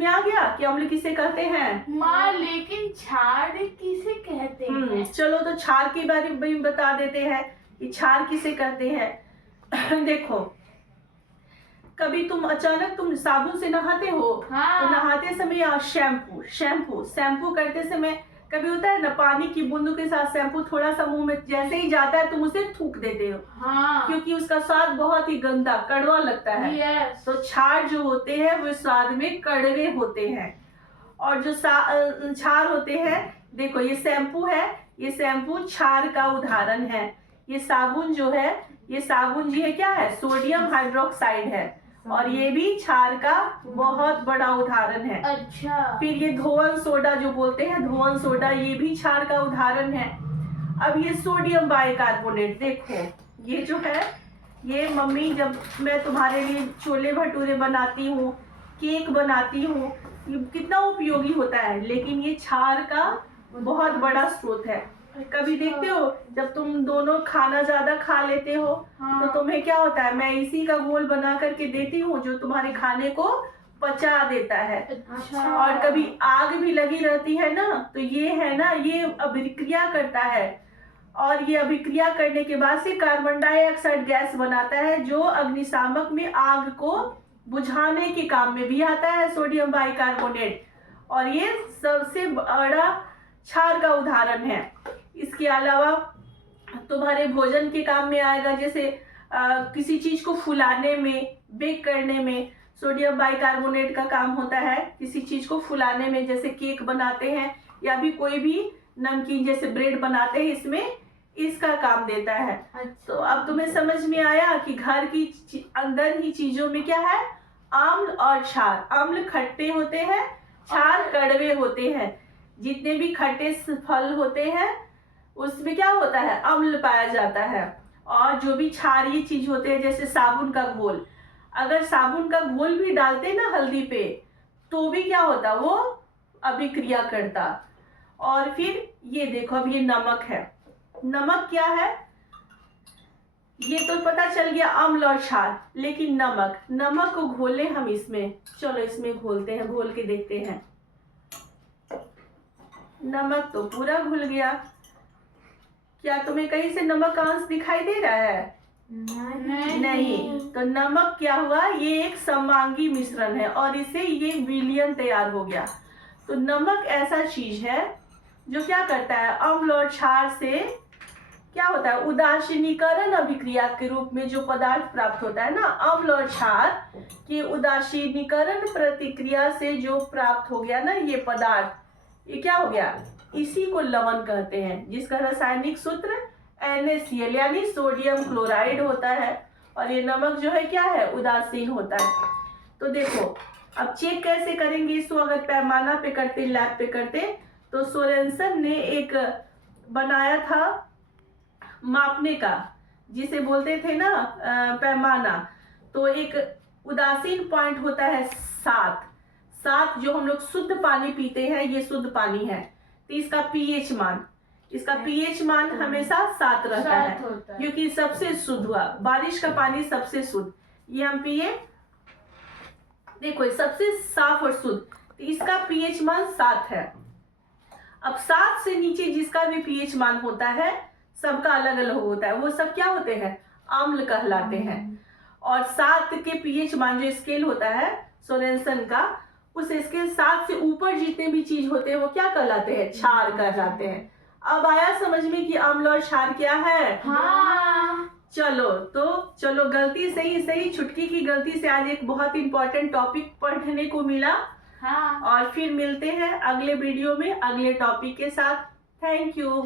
में आ गया कि अम्ल किसे कहते हैं? माँ, लेकिन क्षार किसे कहते हैं? चलो तो क्षार के बारे में बता देते हैं कि क्षार किसे कहते हैं। देखो, कभी तुम अचानक साबुन से नहाते हो। हाँ। तो नहाते समय या शैम्पू करते समय कभी होता है ना, पानी की बूंदों के साथ शैम्पू थोड़ा सा मुंह में जैसे ही जाता है तुम उसे थूक देते हो। हाँ। क्योंकि उसका स्वाद बहुत ही गंदा कड़वा लगता है। यस। तो क्षार जो होते हैं वो स्वाद में कड़वे होते हैं। और जो क्षार होते हैं, देखो ये शैम्पू है, ये शैम्पू क्षार का उदाहरण है। ये साबुन जो है, ये साबुन जी है क्या है? सोडियम हाइड्रोक्साइड है, और ये भी क्षार का बहुत बड़ा उदाहरण है। अच्छा। फिर ये धोवन सोडा जो बोलते हैं, धोवन सोडा, ये भी क्षार का उदाहरण है। अब ये सोडियम बाइकार्बोनेट, देखो ये जो है, ये मम्मी जब मैं तुम्हारे लिए छोले भटूरे बनाती हूँ, केक बनाती हूँ, ये कितना उपयोगी होता है, लेकिन ये क्षार का बहुत बड़ा स्रोत है। कभी देखते हो जब तुम दोनों खाना ज्यादा खा लेते हो, हाँ। तो तुम्हें क्या होता है, मैं इसी का घोल बना करके देती हूँ जो तुम्हारे खाने को पचा देता है। अच्छा। और कभी आग भी लगी रहती है ना, तो ये है ना, ये अभिक्रिया करता है, और ये अभिक्रिया करने के बाद से कार्बन डाइऑक्साइड गैस बनाता है, जो अग्निशामक में आग को बुझाने के काम में भी आता है, सोडियम बाइकार्बोनेट। और ये सबसे बड़ा क्षार का उदाहरण है। इसके अलावा तुम्हारे भोजन के काम में आएगा, जैसे किसी चीज को फुलाने में, बेक करने में सोडियम बाइकार्बोनेट का काम होता है। किसी चीज को फुलाने में, जैसे केक बनाते हैं या भी कोई भी नमकीन जैसे ब्रेड बनाते हैं, इसमें इसका काम देता है। तो अब तुम्हें समझ में आया कि घर की अंदर ही चीजों में क्या है, अम्ल और क्षार। अम्ल खट्टे होते हैं, क्षार कड़वे होते हैं। जितने भी खट्टे फल होते हैं उसमें क्या होता है, अम्ल पाया जाता है। और जो भी क्षारीय चीज होते हैं, जैसे साबुन का घोल, अगर साबुन का घोल भी डालते ना हल्दी पे, तो भी क्या होता, वो अभिक्रिया करता। और फिर ये देखो, अब ये नमक है। नमक क्या है, ये तो पता चल गया अम्ल और क्षार, लेकिन नमक को घोले हम इसमें, चलो इसमें घोलते हैं, घोल के देखते हैं। नमक तो पूरा घुल गया। क्या तुम्हें कहीं से नमक का अंश दिखाई दे रहा है? नहीं। तो नमक क्या हुआ, ये एक समांगी मिश्रण है, और इससे ये विलयन तैयार हो गया। तो नमक ऐसा चीज है जो क्या करता है, अम्ल और क्षार से क्या होता है, उदासीनीकरण अभिक्रिया के रूप में जो पदार्थ प्राप्त होता है ना, अम्ल और क्षार की उदासीनीकरण प्रतिक्रिया से जो प्राप्त हो गया ना ये पदार्थ, ये क्या हो गया, इसी को लवण कहते हैं, जिसका रासायनिक सूत्र NaCl यानी सोडियम क्लोराइड होता है। और ये नमक जो है क्या है, उदासीन होता है। तो देखो अब चेक कैसे करेंगे इसको, अगर पैमाना पे करते, लैब पे करते, तो सोरेनसन ने एक बनाया था मापने का, जिसे बोलते थे ना पैमाना। तो एक उदासीन पॉइंट होता है 7, जो हम लोग शुद्ध पानी पीते हैं, ये शुद्ध पानी है। तो इसका pH मान, इसका pH मान हमेशा 7 रहता है, क्योंकि सबसे शुद्ध हुआ, बारिश का पानी सबसे शुद्ध, ये हम पिए, देखो सबसे साफ और शुद्ध, तो इसका pH मान 7 है। अब 7 से नीचे जिसका भी pH मान होता है, सबका अलग अलग होता है, वो सब क्या होते हैं, अम्ल कहलाते हैं। और 7 के pH मान जो स्केल होता है सोरेनसन का, उस स्केल 7 से ऊपर जितने भी चीज होते हैं वो क्या कहलाते हैं, क्षार कहलाते हैं। अब आया समझ में कि अम्ल और क्षार क्या है? हाँ। चलो गलती सही छुटकी की गलती से आज एक बहुत इंपॉर्टेंट टॉपिक पढ़ने को मिला। हाँ। और फिर मिलते हैं अगले वीडियो में अगले टॉपिक के साथ। Thank you.